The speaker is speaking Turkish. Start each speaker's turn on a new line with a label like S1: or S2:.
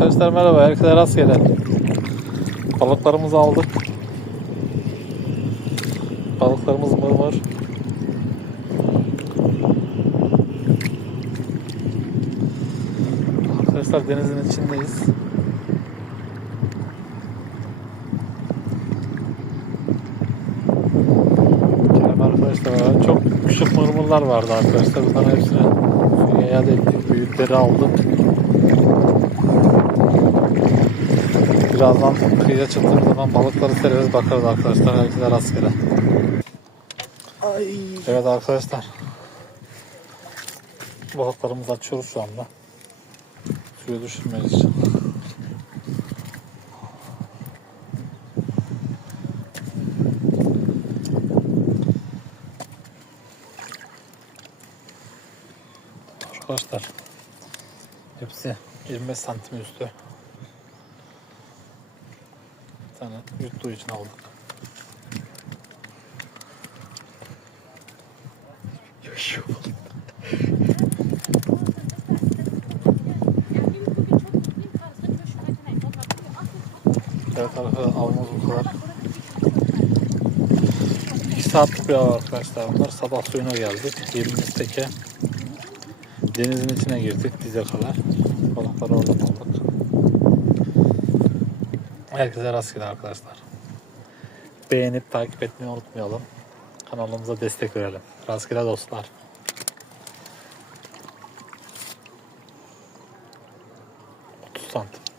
S1: Arkadaşlar merhaba, herkese rastgele. Balıklarımızı aldık. Balıklarımız mırmır. Arkadaşlar denizin içindeyiz. Çok küçük mırmırlar vardı arkadaşlar. Bunların hepsini suya iade ettik. Büyükleri aldık. Birazdan kıyıya çıktığımız zaman balıkları sereriz bakarız arkadaşlar. Herkese rastgele.
S2: Ay.
S1: Evet arkadaşlar. Balıklarımızı açıyoruz şu anda. Suya düşürmeyiz için. Arkadaşlar hepsi 25 santim üstü. Tane yuttuğu için aldık. Evet arkadaşlar avımız bu kadar. 2 saatlik bir av arkadaşlar bunlar. Sabah suyuna geldik. 20 teke. Denizin içine girdik dize kadar. Balıkları oradan aldık. Herkese rastgele arkadaşlar. Beğenip takip etmeyi unutmayalım. Kanalımıza destek verelim. Rastgele dostlar. santim.